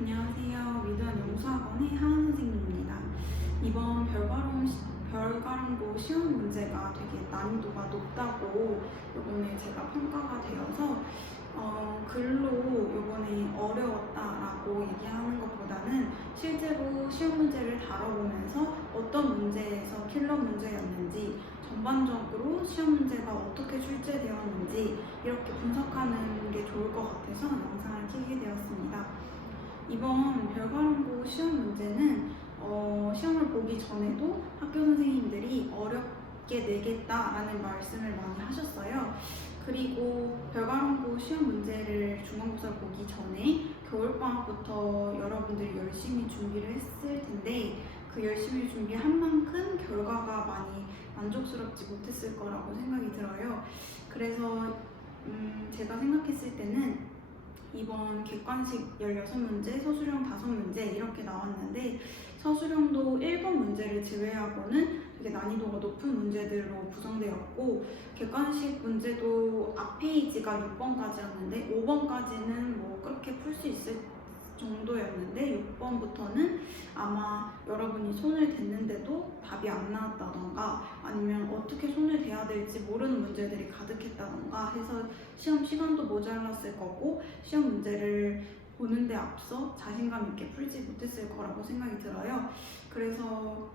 안녕하세요. 위대한 영수학원의 하은 선생님입니다. 이번 별괄호고 시험 문제가 되게 난이도가 높다고 이번에 제가 평가가 되어서 글로 이번에 어려웠다라고 얘기하는 것보다는 실제로 시험 문제를 다뤄보면서 어떤 문제에서 킬러 문제였는지, 전반적으로 시험 문제가 어떻게 출제되었는지 이렇게 분석하는 게 좋을 것 같아서 영상을 켜게 되었습니다. 이번 별괄호고 시험 문제는 시험을 보기 전에도 학교 선생님들이 어렵게 내겠다라는 말씀을 많이 하셨어요. 그리고 별괄호고 시험 문제를 중간고사를 보기 전에 겨울방학부터 여러분들이 열심히 준비를 했을 텐데 그 열심히 준비한 만큼 결과가 많이 만족스럽지 못했을 거라고 생각이 들어요. 그래서 제가 생각했을 때는 이번 객관식 16문제, 서술형 5문제 이렇게 나왔는데 서술형도 1번 문제를 제외하고는 되게 난이도가 높은 문제들로 구성되었고 객관식 문제도 앞 페이지가 6번까지였는데 5번까지는 뭐 그렇게 풀 수 있을 정도였는데 6번부터는 아마 여러분이 손을 댔는데도 답이 안 나왔다던가 아니면 어떻게 손을 대야 될지 모르는 문제들이 가득했다던가 해서 시험 시간도 모자랐을 거고 시험 문제를 보는데 앞서 자신감 있게 풀지 못했을 거라고 생각이 들어요. 그래서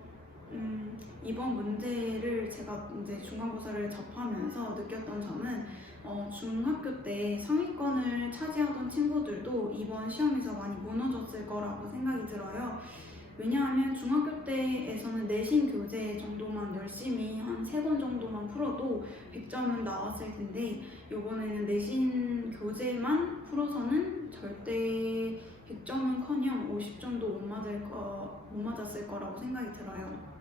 이번 문제를 제가 이제 중간고사를 접하면서 느꼈던 점은 중학교 때 상위권을 차지하던 친구들도 이번 시험에서 많이 무너졌을 거라고 생각이 들어요. 왜냐하면 중학교 때에서는 내신 교재 정도만 열심히 한 3번 정도만 풀어도 100점은 나왔을 텐데 이번에는 내신 교재만 풀어서는 절대 100점은커녕 50점도 못 맞았을 거라고 생각이 들어요.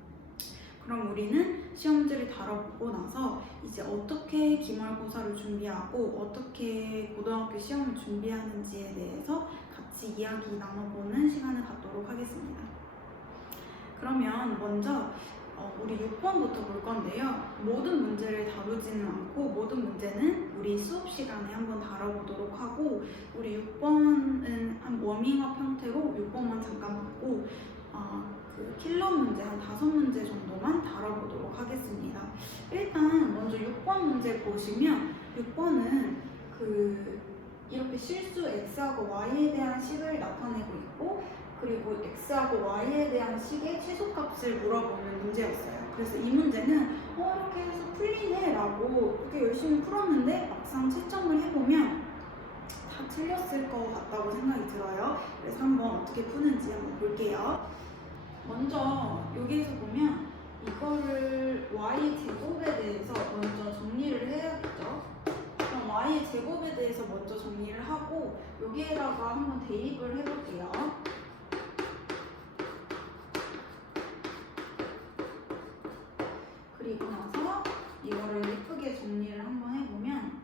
그럼 우리는 시험 문제를 다뤄보고 나서 이제 어떻게 기말고사를 준비하고 어떻게 고등학교 시험을 준비하는지에 대해서 같이 이야기 나눠보는 시간을 갖도록 하겠습니다. 그러면 먼저 우리 6번부터 볼 건데요. 모든 문제를 다루지는 않고 모든 문제는 우리 수업 시간에 한번 다뤄보도록 하고 우리 6번은 한 워밍업 형태로 6번만 잠깐 보고 그 킬러 문제 한 5문제 정도만 다뤄보도록 하겠습니다. 일단 먼저 6번 문제 보시면 6번은 이렇게 실수 x하고 y에 대한 식을 나타내고 있고 그리고 x하고 y에 대한 식의 최소값을 물어보는 문제였어요. 그래서 이 문제는 이렇게 해서 풀리네 라고 이렇게 열심히 풀었는데 막상 채점을 해보면 다 틀렸을 것 같다고 생각이 들어요. 그래서 한번 어떻게 푸는지 한번 볼게요. 먼저 여기에서 보면 이거를 y제곱에 대해서 먼저 정리를 해야겠죠. 그럼 y의 제곱에 대해서 먼저 정리를 하고 여기에다가 한번 대입을 해볼게요. 그리고 나서 이거를 예쁘게 정리를 한번 해보면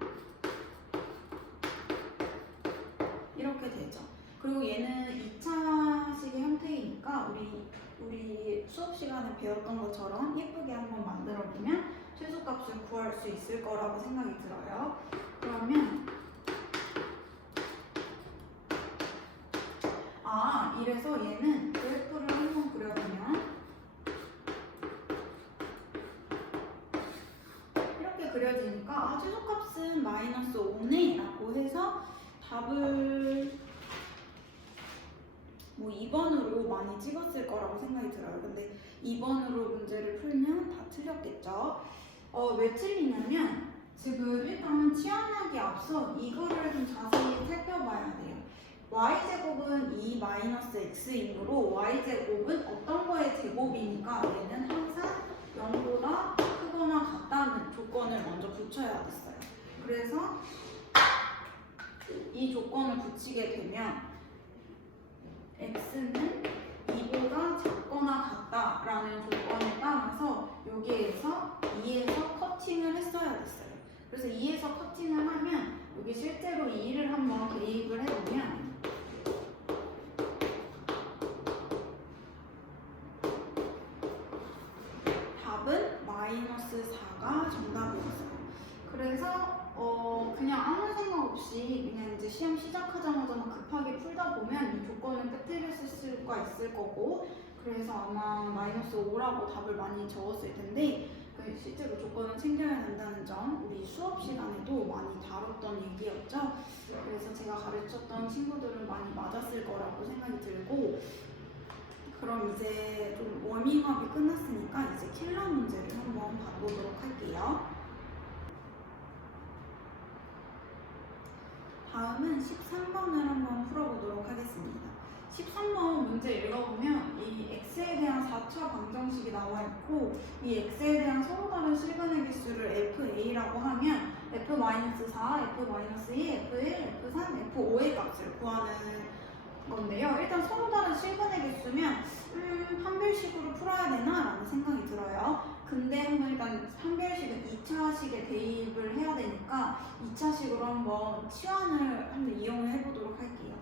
이렇게 되죠. 그리고 얘는 2차식의 형태이니까 우리 수업 시간에 배웠던 것처럼 예쁘게 한번 만들어보면 최소값을 구할 수 있을 거라고 생각이 들어요. 그러면 이래서 얘는 그래프를 한번 그려보면 이렇게 그려지니까 최소값은 마이너스 5네 라고 해서 답을 2번으로 많이 찍었을 거라고 생각이 들어요. 근데 2번으로 문제를 풀면 다 틀렸겠죠. 왜 틀리냐면 지금 일단 치환하기 앞서 이거를 좀 자세히 살펴봐야 돼요. y제곱은 2-x이므로 y제곱은 어떤 거의 제곱이니까 얘는 항상 0보다 크거나 같다는 조건을 먼저 붙여야 됐어요. 그래서 이 조건을 붙이게 되면 x는 2보다 작거나 같다라는 조건에 따라서 여기에서 2에서 커팅을 했어야 됐어요. 그래서 2에서 커팅을 하면 여기 실제로 2를 한번 대입을 해보면 답은 마이너스 4가 정답이었어요. 그래서 그냥 아무 생각 없이 그냥 이제 시험 시작하자마자 막 급하게 풀다 보면 이 조건을 빼뜨렸을 수가 있을 거고, 그래서 아마 -5라고 답을 많이 적었을 텐데, 실제로 조건을 챙겨야 한다는 점 우리 수업 시간에도 많이 다뤘던 얘기였죠. 그래서 제가 가르쳤던 친구들은 많이 맞았을 거라고 생각이 들고, 그럼 이제 좀 워밍업이 끝났으니까 이제 킬러 문제를 한번 봐보도록 할게요. 다음은 13번을 한번 풀어보도록 하겠습니다. 13번 문제 읽어보면 이 x에 대한 4차 방정식이 나와 있고, 이 x에 대한 서로 다른 실근의 개수를 fa라고 하면 f-4, f-2, f1, f3, f5의 값을 구하는 건데요. 일단 서로 다른 실근의 개수면 한별식으로 풀어야 되나? 라는 생각이 들어요. 근데 한번 일단 한별식은 2차식에 대입을 해야 되니까 2차식으로 한번 치환을 한번 이용을 해보도록 할게요.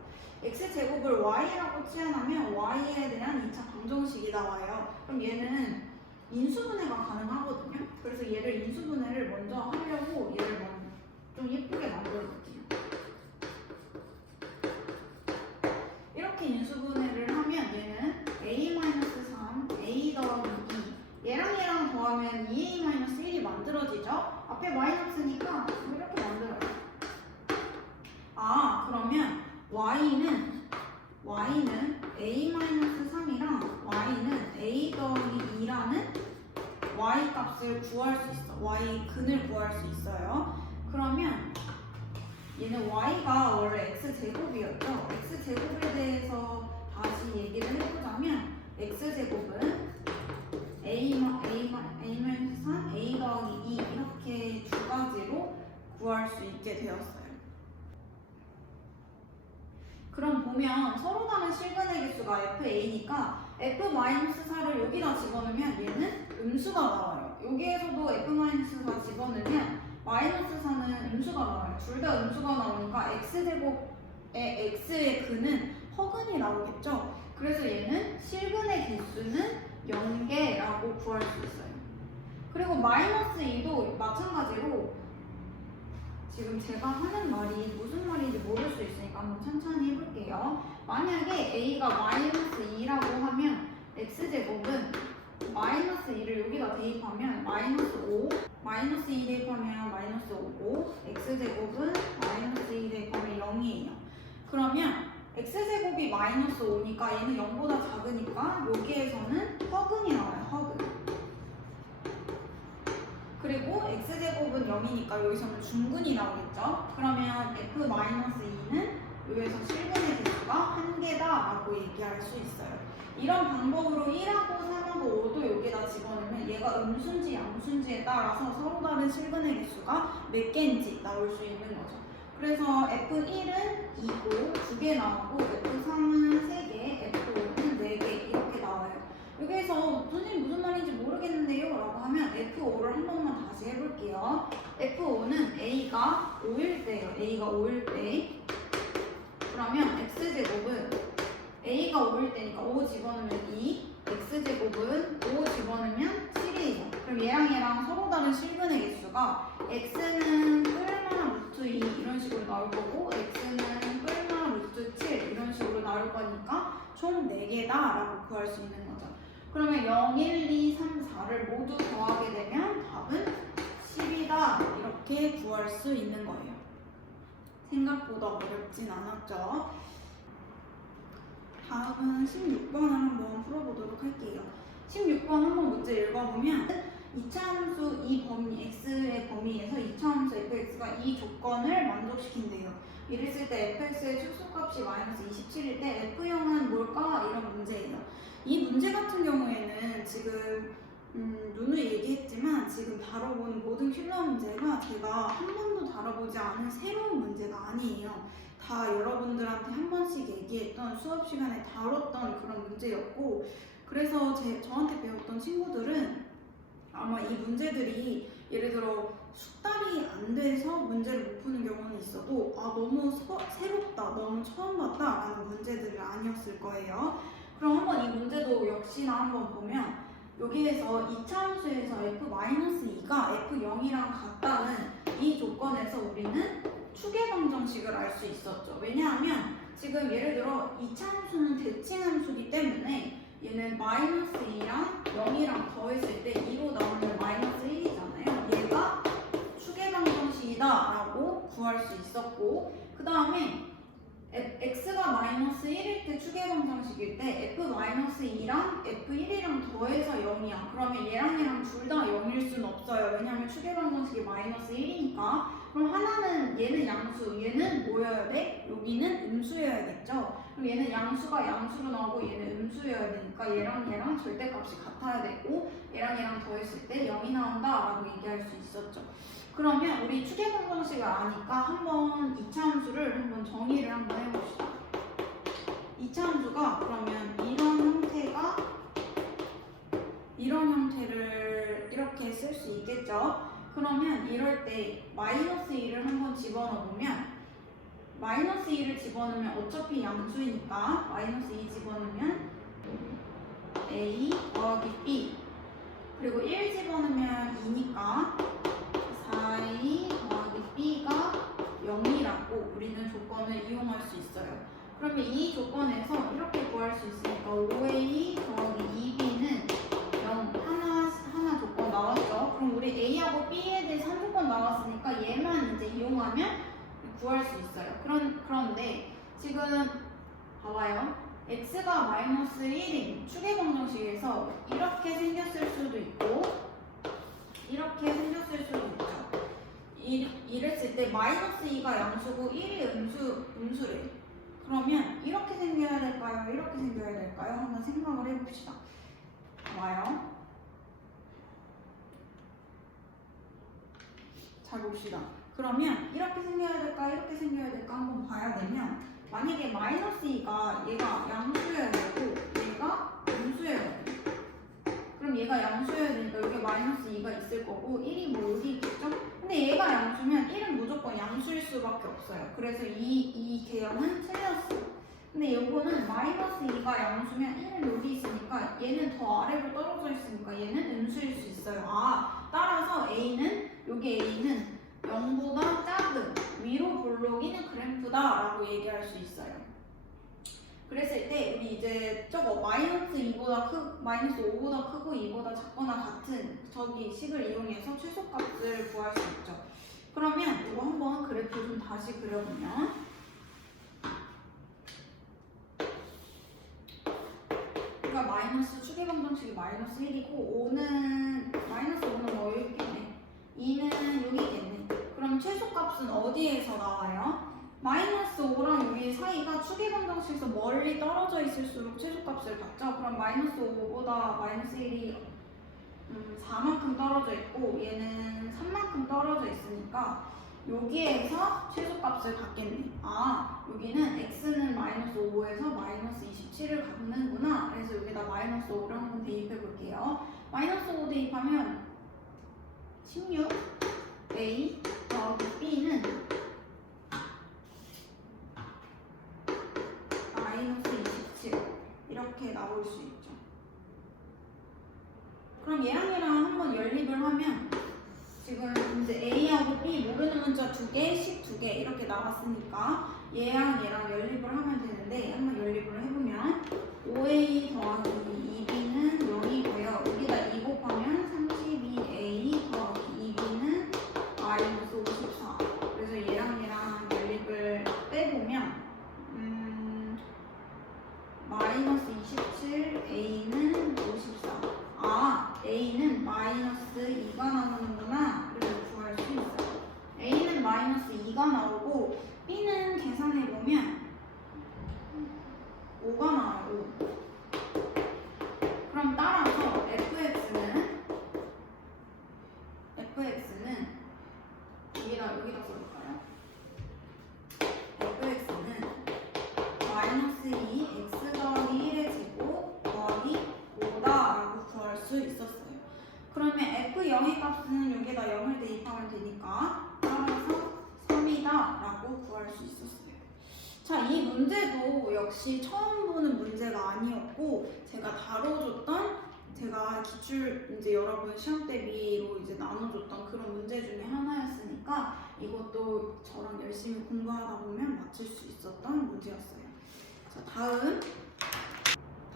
x제곱을 y라고 치환하면 y에 대한 2차 방정식이 나와요. 그럼 얘는 인수분해가 가능하거든요. 그래서 얘를 인수분해를 먼저 하려고 얘를 좀 예쁘게 만들어볼게요. 이렇게 인수분해를 하면 얘는 a-3, a 더하기 2, 얘랑 더하면 2a-1이 만들어지죠? 앞에 마이너스니까 이렇게 만들어요. 그러면 y는 a-3이랑 y는 a 더하기 2라는 y 값을 구할 수 있어. y 근을 구할 수 있어요. 그러면 얘는 y가 원래 x제곱이었죠. x제곱에 대해서 다시 얘기를 해보자면 x제곱은 a-3, a 더하기 2 이렇게 두 가지로 구할 수 있게 되었어요. 그럼 보면 서로 다른 실근의 개수가 fa니까 f-4를 여기다 집어넣으면 얘는 음수가 나와요. 여기에서도 f-4 집어넣으면 -4는 음수가 나와요. 둘 다 음수가 나오니까 x제곱의 x의 근은 허근이 나오겠죠. 그래서 얘는 실근의 개수는 0개라고 구할 수 있어요. 그리고 -2도 마찬가지로 지금 제가 하는 말이 무슨 말인지 모를 수 있으니까 한번 천천히 해볼게요. 만약에 a가 -2라고 하면 x제곱은 -2를 여기다 대입하면 -5, -2 대입하면 -5고, x제곱은 -2 대입하면 0이에요. 그러면 x제곱이 -5니까 얘는 0보다 작으니까 여기에서는 허근이 나와요. 허근. 그리고 x제곱은 0이니까 여기서는 중근이 나오겠죠. 그러면 f-2는 여기에서 실근의 개수가 1개다 라고 얘기할 수 있어요. 이런 방법으로 1하고 3하고 5도 여기다 집어넣으면 얘가 음수인지 양수인지에 따라서 서로 다른 실근의 개수가 몇 개인지 나올 수 있는 거죠. 그래서 f1은 2고 2개 나오고, f3은 3개, f5는 4개 이렇게 나와요. 여기에서 선생님 무슨 말인지 모르겠는데요 라고 하면 F5를 한 번만 다시 해볼게요. F5는 A가 5일 때예요. A가 5일 때. 그러면 X제곱은 A가 5일 때니까 5 집어넣으면 2, X제곱은 5 집어넣으면 7이에요. 그럼 얘랑 서로 다른 실근의 개수가 X는 뿔마 루트 2 이런 식으로 나올 거고, X는 뿔마 루트 7 이런 식으로 나올 거니까 총 4개다 라고 구할 수 있는 거죠. 그러면 0, 1, 2, 3, 4를 모두 더하게 되면 답은 10이다 이렇게 구할 수 있는 거예요. 생각보다 어렵진 않았죠. 다음은 16번을 한번 풀어보도록 할게요. 16번 한번 문제 읽어보면 2차 함수 이 범위, x의 범위에서 2차 함수 fx가 이 조건을 만족시킨대요. 이랬을 때 fx의 축소값이 -27일 때 f형은 뭘까? 이런 문제예요. 이 문제 같은 경우에는 지금 누누이 얘기했지만 지금 다뤄본 모든 킬러 문제가 제가 한 번도 다뤄보지 않은 새로운 문제가 아니에요. 다 여러분들한테 한 번씩 얘기했던 수업 시간에 다뤘던 그런 문제였고, 그래서 저한테 배웠던 친구들은 아마 이 문제들이 예를 들어 숙달이 안 돼서 문제를 못 푸는 경우는 있어도 너무 새롭다, 너무 처음 봤다 라는 문제들이 아니었을 거예요. 그럼 한번 이 문제도 역시나 한번 보면 여기에서 2차 함수에서 f-2가 f0이랑 같다는 이 조건에서 우리는 추계방정식을 알 수 있었죠. 왜냐하면 지금 예를 들어 이차함수는 대칭함수이기 때문에 얘는 마이너스 2랑 0이랑 더했을 때 2로 나오는 마이너스 1이잖아요. 얘가 추계방정식이다 라고 구할 수 있었고, 그 다음에 x가 마이너스 1일 때 추계방정식일 때 f-2랑 f1이랑 더해서 0이야. 그러면 얘랑 둘 다 0일 수는 없어요. 왜냐하면 추계방정식이 마이너스 1이니까. 그럼 하나는 얘는 양수, 얘는 뭐여야 돼? 여기는 음수여야겠죠. 그럼 얘는 양수가 양수로 나오고 얘는 음수여야 되니까 얘랑 절대값이 같아야 되고 얘랑 더했을 때 0이 나온다 라고 얘기할 수 있었죠. 그러면 우리 추계방정식을 아니까 한번 이차함수를 한번 정의를 한번 해봅시다. 이차함수가 그러면 이런 형태를 이렇게 쓸 수 있겠죠. 그러면 이럴 때 마이너스 2를 한번 집어넣으면 마이너스 2를 집어넣으면 어차피 양수이니까 마이너스 2 집어넣으면 a 더하기 b, 그리고 1 집어넣으면 2니까 4a 더하기 b가 0이라고 우리는 조건을 이용할 수 있어요. 그러면 이 조건에서 이렇게 구할 수 있으니까 5a 더하기 2b는 0 하나 조건 나왔죠. 그럼 우리 a하고 b에 대해서 한 조건 나왔으니까 얘만 이제 이용하면 구할 수 있어요. 그런데 지금 봐봐요. x가 마이너스 1인 추계방정식에서 이렇게 생겼을 수도 있고 이렇게 생겼을 수도 있죠. 이랬을 때 마이너스 2가 양수고 1이 음수래. 그러면 이렇게 생겨야 될까요? 이렇게 생겨야 될까요? 한번 생각을 해봅시다. 봐요. 잘 봅시다. 그러면 이렇게 생겨야 될까? 이렇게 생겨야 될까? 한번 봐야 되면 만약에 마이너스 2가 얘가 양수여야 되고 얘가 음수여야 돼. 그럼 얘가 양수여야 되니까 여기 마이너스 2가 있을 거고 1이 뭐 여기 있겠죠? 근데 얘가 양수면 1은 무조건 양수일 수밖에 없어요. 그래서 이 개형은 틀렸어. 근데 요거는 마이너스 2가 양수면 1은 여기 있으니까 얘는 더 아래로 떨어져 있으니까 얘는 음수일 수 있어요. 따라서 여기 A는 0보다 작은 위로 볼록이는 그래프다 라고 얘기할 수 있어요. 그랬을 때 우리 이제 저거 마이너스 5보다 크고 2보다 작거나 같은 저기 식을 이용해서 최소값을 구할 수 있죠. 그러면 이거 한번 그래프 좀 다시 그려보면 그러니까 추계방정식이 마이너스 1이고 마이너스 5는 뭐 여기 있겠네. 2는 여기 있겠네. 그럼 최소값은 어디에서 나와요? 마이너스 5랑 여기 사이가 추계방정식에서 멀리 떨어져 있을수록 최소값을 받죠. 그럼 마이너스 5보다 마이너스 1이 4만큼 떨어져 있고 얘는 3만큼 떨어져 있으니까 여기에서 최소값을 받겠네. 여기는 x는 마이너스 5에서 마이너스 27을 갖는구나. 그래서 여기다 마이너스 5를 한번 대입해 볼게요. 마이너스 5 대입하면 16 a 더하기 b는 마이너스 27 이렇게 나올 수 있죠. 그럼 얘랑 한번 연립을 하면 지금 이제 A하고 B 모르는 문자 2개, 식 2개 이렇게 나왔으니까 얘랑 연립을 하면 되는데 한번 연립을 해보면 5A 더하기 2B는 0이고요. 여기다 2 곱하면 32A 더하기 2B는 마이너스 54. 그래서 얘랑 연립을 빼보면 마이너스 27, A는 54. A는 마이너스 2가 나오는구나. 그래서 구할 수 있어요. A는 마이너스 2가 나오고 B는 계산해보면 5가 나오고, 그럼 따라서 fx는 여기다 써볼까요? fx는 마이너스 2 x 더하기 1의 제곱 더하기 5다 라고 구할 수 있었어요. 그러면 f0의 값은 여기다 0을 대입하면 되니까 따라서 3이다 라고 구할 수 있었어요. 자, 이 문제도 역시 처음 보는 문제가 아니었고 제가 기출 이제 여러분 시험 대비로 이제 나눠줬던 그런 문제 중에 하나였으니까 이거 열심히 공부하다 보면 맞출 수 있었던 문제였어요. 자,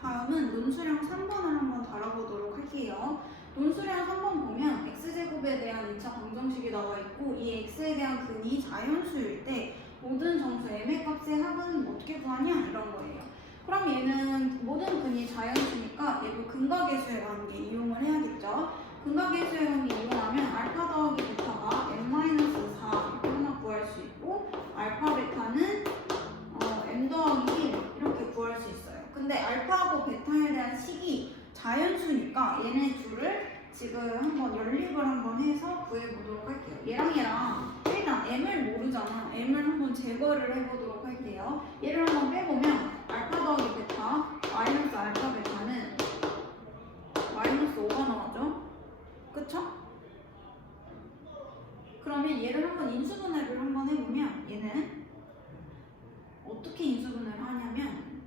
다음은 논술형 3번을 한번 다뤄보도록 할게요. 논술형 3번 보면 x제곱에 대한 2차 방정식이 나와 있고 이 x에 대한 근이 자연수일 때 모든 정수 m의 값의 합은 어떻게 구하냐 이런 거예요. 그럼 얘는 모든 근이 자연수니까 얘도 근각계수의 관계 이용을 해야겠죠. 근각계수의 관계 이용하면 알파 더하기 베타가 n-4 이렇게 하나 구할 수 있고 알파 베타는 m 더하기 1 이렇게 구할 수 있어요. 근데 알파하고 베타에 대한 식이 자연수니까 얘네 둘을 지금 한번 연립을 한번 해서 구해보도록 할게요. 얘랑 일단 m을 모르잖아. m을 한번 제거를 해보도록 할게요. 얘를 한번 빼보면 알파 더하기 베타 마이너스 알파 베타는 마이너스 5가 나오죠? 그쵸? 그러면 얘를 한번 인수분해를 한번 해보면 얘는 어떻게 인수분해를 하냐면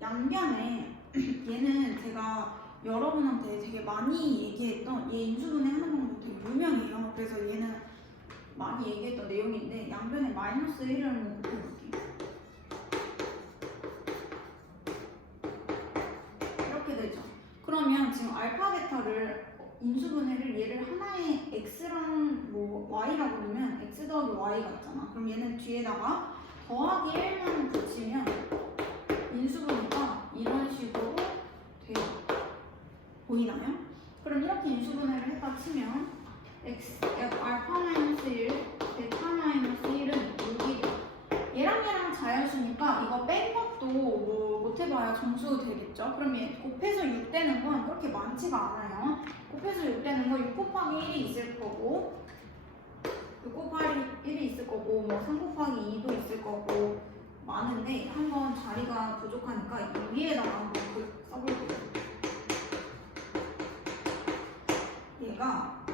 양변에 얘는 제가 여러분한테 되게 많이 얘기했던 얘 인수분해 하는 방법 되게 유명해요. 그래서 얘는 많이 얘기했던 내용인데 양변에 마이너스 1을 한번 곱해볼게요. 이렇게 되죠. 그러면 지금 알파 베타를 인수분해를 얘를 하나의 x랑 뭐 y라고 놓으면 x 더하기 y가 있잖아. 그럼 얘는 뒤에다가 더하기 1만 붙이면 인수분해가 이런 식으로 돼요. 보이나요? 그럼 이렇게 인수분해를 했다 치면 알파 마이너스 1, 베타 마이너스 1은 6이죠. 얘랑 자연수니까 이거 뺀 것도 뭐 못해봐야 정수 되겠죠? 그럼 얘 곱해서 6 되는 건 그렇게 많지가 않아요. 곱해서 6 되는 거 6 곱하기 1이 있을 거고 6 곱하기 1이 있을 거고 뭐 3 곱하기 2도 있을 거고 많은데 한번 자리가 부족하니까 이 위에다가 한번 써볼게요. 얘가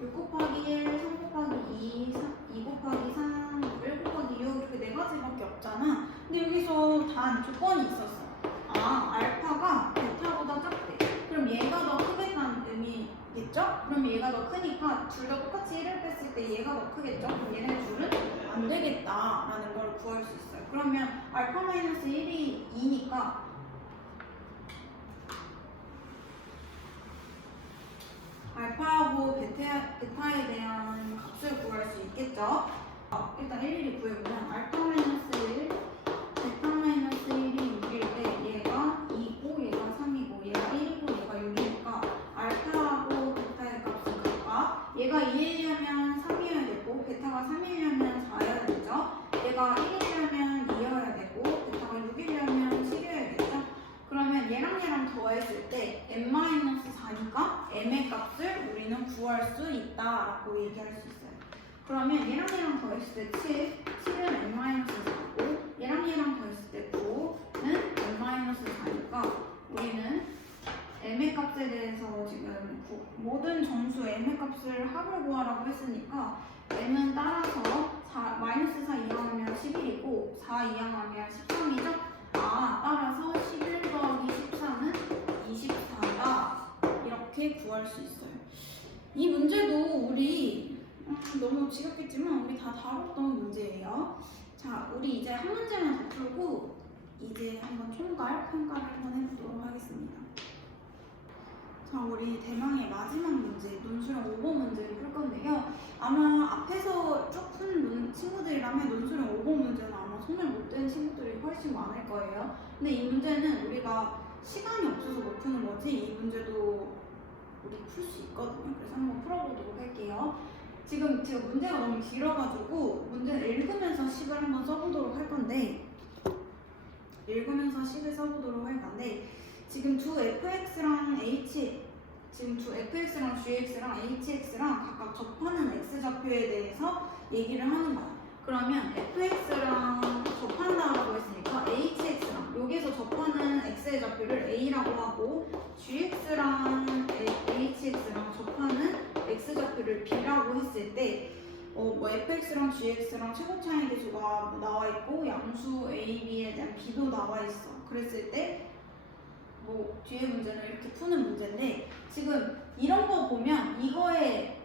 6 곱하기 1, 3 곱하기 2, 2 곱하기 3, 1 곱하기 6 이렇게 4가지밖에 없잖아. 근데 여기서 단 조건이 있었어. 알파가 베타보다 작대. 그럼 얘가 더 크겠다는 의미겠죠? 그럼 얘가 더 크니까 둘 다 똑같이 1을 뺐을 때 얘가 더 크겠죠? 그럼 얘네 둘은 안 되겠다라는 걸 구할 수 있어요. 그러면 알파 마이너스 1이 2니까 알파하고 베타에 대한 값을 구할 수 있겠죠? 일단 일일이 구해보면 알파 마이너스 1, 베타 마이너스 1이 6일 때 얘가 2고 얘가 3이고 얘가 1이고 얘가 6이니까 알파하고 베타의 값은 각각 얘가 2이려면 3이어야 되고 베타가 3이려면 4여야 되죠? 얘가 1이려면 2여야 되고 베타가 6이려면 7이어야겠죠? 그러면 얘랑 더했을 때 n-4니까 m의 값을 우리는 구할 수 있다라고 얘기할 수 있어요. 그러면 얘랑 더했을 때 7은 n-4고 얘랑 더했을 때 9는 n-4니까 우리는 m의 값에 대해서 지금 모든 정수 m의 값을 합을 구하라고 했으니까 m은 따라서 마이너스 4 이항하면 11이고 4 이항하면 13이죠? 따라서 11 더하기 14는 24다 이렇게 구할 수 있어요. 이 문제도 우리 너무 지겹겠지만 우리 다 다뤘던 문제예요. 자, 우리 이제 한 문제만 더 풀고 이제 한번 총괄 평가를 한번 해보도록 하겠습니다. 자, 우리 대망의 마지막 문제, 논술형 5번 문제를 풀 건데요. 아마 앞에서 쭉 푼 친구들이라면 논술형 5번 문제는 아마 손을 못 댄 친구들이 훨씬 많을 거예요. 근데 이 문제는 우리가 시간이 없어서 못 푸는 거지 이 문제도 우리 풀 수 있거든요. 그래서 한번 풀어보도록 할게요. 지금 문제가 너무 길어가지고 문제는 읽으면서 식을 한번 써보도록 할 건데 지금 두 fx랑 gx랑 hx랑 각각 접하는 x좌표에 대해서 얘기를 하는 거야. 그러면 fx랑 접한다라고 했으니까 hx랑 여기서 접하는 x의 좌표를 a라고 하고 gx랑 hx랑 접하는 x좌표를 b라고 했을 때 fx랑 gx랑 최고 차이 계수가 나와 있고 양수 a, b에 대한 b도 나와 있어. 그랬을 때 뒤에 문제는 이렇게 푸는 문제인데 지금 이런 거 보면 이거에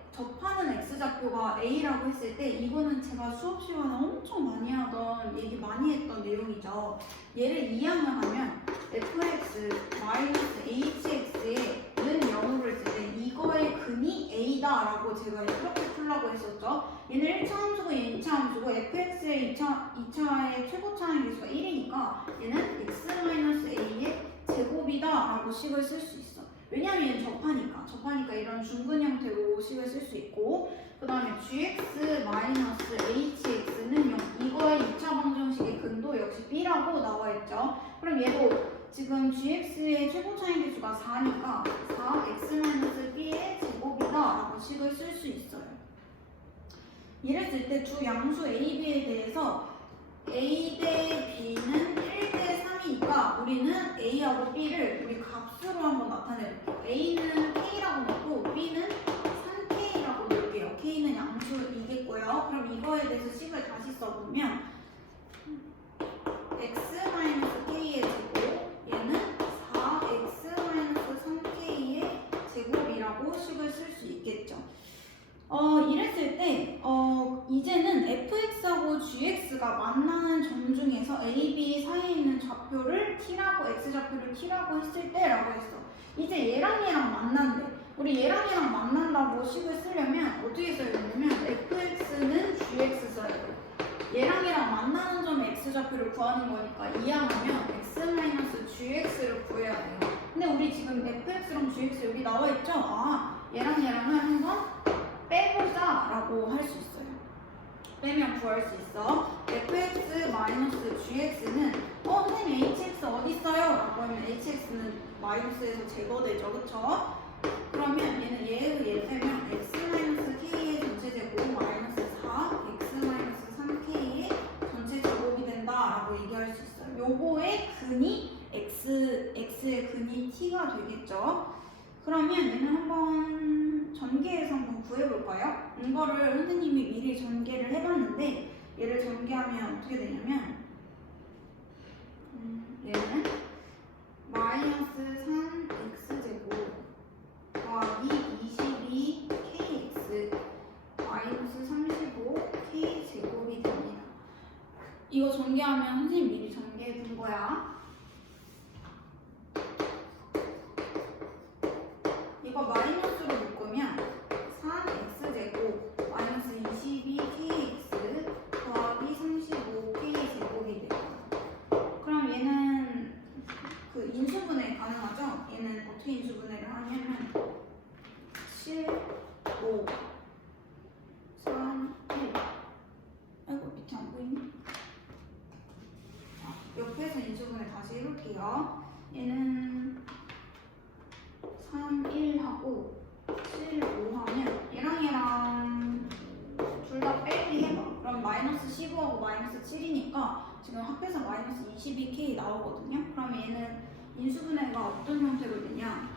A가 A라고 했을 때 이거는 제가 수업 시간에 엄청 많이 하던 얘기 많이 했던 내용이죠. 얘를 이항을 하면 fx 마이너스 hx에 는 0으로 했을 때 이거의 근이 A다라고 제가 이렇게 풀라고 했었죠. 얘는 1차 함수고 얘는 2차 함수고 fx의 2차의 최고차항 계수가 1이니까 얘는 x-a의 제곱이다라고 식을 쓸 수 있어. 왜냐면 얘는 접하니까 이런 중근 형태로 식을 쓸 수 있고, 그 다음에 gx-hx는 0. 이거의 2차 방정식의 근도 역시 b라고 나와 있죠. 그럼 얘도 지금 gx의 최고차항 계수가 4니까 4x-b의 제곱이다라고 식을 쓸 수 있어요. 이랬을 때 두 양수 a, b에 대해서 a 대 b는 1대 3이니까 우리는 a하고 b를 우리 값으로 한번 나타내볼게요. a는 k라고 넣고 b는 3k라고 넣을게요. k는 양수이겠고요. 그럼 이거에 대해서 식을 다시 써보면 x-k의 제곱, 얘는 4x-3k의 제곱이라고 식을 쓸 수 있겠죠. 이랬을 때 이제는 fx하고 gx가 만나는 점 중에서 a, b 사이에 있는 좌표를 t라고, x좌표를 t라고 했을 때라고 했어. 이제 얘랑 만난대. 우리 얘랑 만난다고 식을 쓰려면 어떻게 써야 되냐면 fx는 gx 써야 돼. 얘랑 만나는 점의 x좌표를 구하는 거니까 이항하면 x-gx를 구해야 돼요. 근데 우리 지금 fx랑 gx 여기 나와 있죠? 얘랑은 한번 빼보자 라고 할 수 있어요. 빼면 구할 수 있어. fx-gx는 선생님 hx 어디 있어요? 라고 하면 hx는 마이너스에서 제거되죠. 그쵸? 그러면 얘는 얘 빼면 x-k의 전체 제곱 마이너스 4 x-3k의 전체 제곱이 된다 라고 얘기할 수 있어요. 요거의 근이 x의 근이 t가 되겠죠. 그러면 얘는 한번 전개해서 한번 구해볼까요? 이거를 선생님이 미리 전개를 해봤는데 얘를 전개하면 어떻게 되냐면 얘는 마이너스 3x제곱 더하기 22kx 마이너스 35k제곱이 됩니다. 이거 전개하면 선생님 미리 전개해 둔 거야. 이거 마이너스로 묶으면 3x제곱 마이너스 22kx 더하기 35k제곱이 돼요. 그럼 얘는 그 인수분해 가능하죠? 얘는 어떻게 인수분해를 하냐면 7, 5, 3, 1 아이고 밑에 안 보이네. 자, 옆에서 인수분해 다시 해볼게요. 얘는 3, 1 하고 7, 5 하면 얘랑 둘 다 빼기 해봐. 그럼 마이너스 15하고 마이너스 7이니까 지금 합해서 마이너스 22k 나오거든요. 그러면 얘는 인수분해가 어떤 형태로 되냐?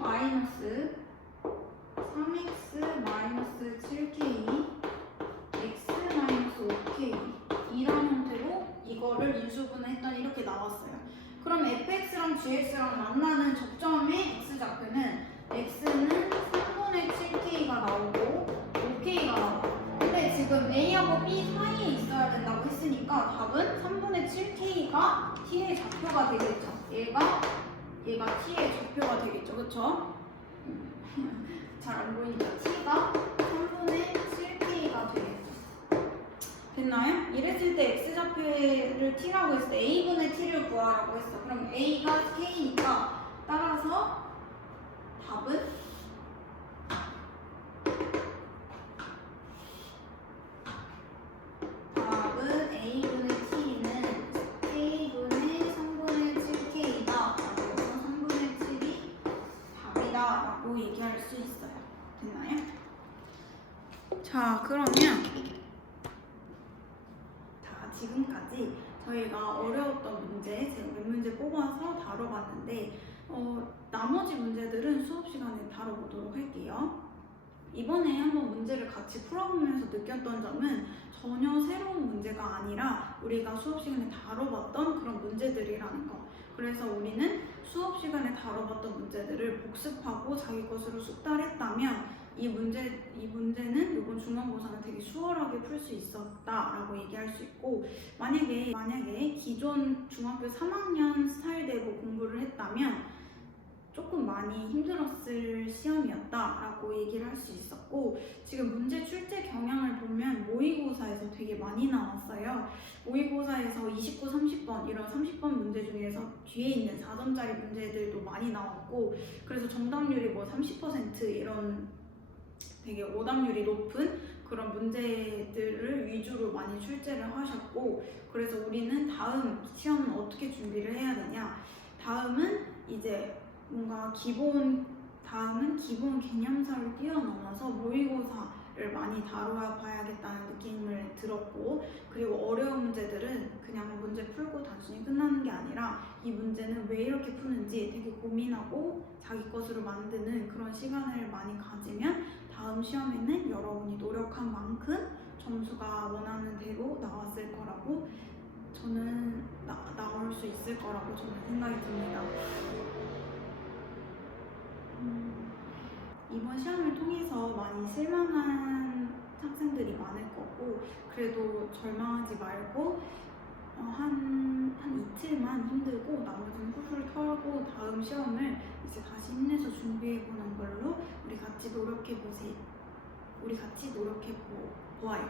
마이너스 3x 마이너스 7k x 마이너스 5k 이런 형태로 이거를 인수분해 했더니 이렇게 나왔어요. 그럼 fx랑 gx랑 만나는 접점의 x좌표는 x는 3분의 7k가 나오고 5k가 나와. 근데 지금 a하고 b 사이에 있어야 된다고 했으니까 답은 3분의 7k가 t의 좌표가 되겠죠. 얘가 t의 좌표가 되겠죠. 그쵸? 잘 안 보이니까 t가 3분의 7k가 되겠죠. 됐나요? 이랬을 때 x좌표를 t라고 했을 때 a분의 t를 구하라고 했어. 그럼 a가 k니까 따라서 답은 a분의 t는 k분의 3분의 7k이다. 그래서 3분의 7이 답이다 라고 얘기할 수 있어요. 됐나요? 자, 그러면 지금까지 저희가 어려웠던 문제, 제가 몇 문제 뽑아서 다뤄봤는데 나머지 문제들은 수업 시간에 다뤄보도록 할게요. 이번에 한번 문제를 같이 풀어보면서 느꼈던 점은 전혀 새로운 문제가 아니라 우리가 수업 시간에 다뤄봤던 그런 문제들이라는 거. 그래서 우리는 수업 시간에 다뤄봤던 문제들을 복습하고 자기 것으로 숙달했다면 이 문제는 이번 중간고사는 되게 수월하게 풀 수 있었다라고 얘기할 수 있고, 만약에 기존 중학교 3학년 스타일대로 공부를 했다면 조금 많이 힘들었을 시험이었다라고 얘기를 할 수 있었고, 지금 문제 출제 경향을 보면 모의고사에서 되게 많이 나왔어요. 모의고사에서 29, 30번 이런 30번 문제 중에서 뒤에 있는 4점짜리 문제들도 많이 나왔고, 그래서 정답률이 뭐 30% 이런 되게 오답률이 높은 그런 문제들을 위주로 많이 출제를 하셨고, 그래서 우리는 다음 시험은 어떻게 준비를 해야 되냐, 다음은 기본 개념사를 뛰어넘어서 모의고사를 많이 다뤄봐야겠다는 느낌을 들었고, 그리고 어려운 문제들은 그냥 문제 풀고 단순히 끝나는 게 아니라 이 문제는 왜 이렇게 푸는지 되게 고민하고 자기 것으로 만드는 그런 시간을 많이 가지면 다음 시험에는 여러분이 노력한 만큼 점수가 원하는 대로 나왔을 거라고 저는 나올 수 있을 거라고 저는 생각이 듭니다. 이번 시험을 통해서 많이 실망한 학생들이 많을 거고, 그래도 절망하지 말고 한 이틀만 힘들고 나머지는 훌훌 털고 다음 시험을 이제 다시 힘내서 준비해보는 걸로 우리 같이 노력해보아요.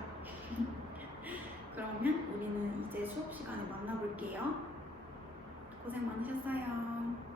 그러면 우리는 이제 수업 시간에 만나볼게요. 고생 많으셨어요.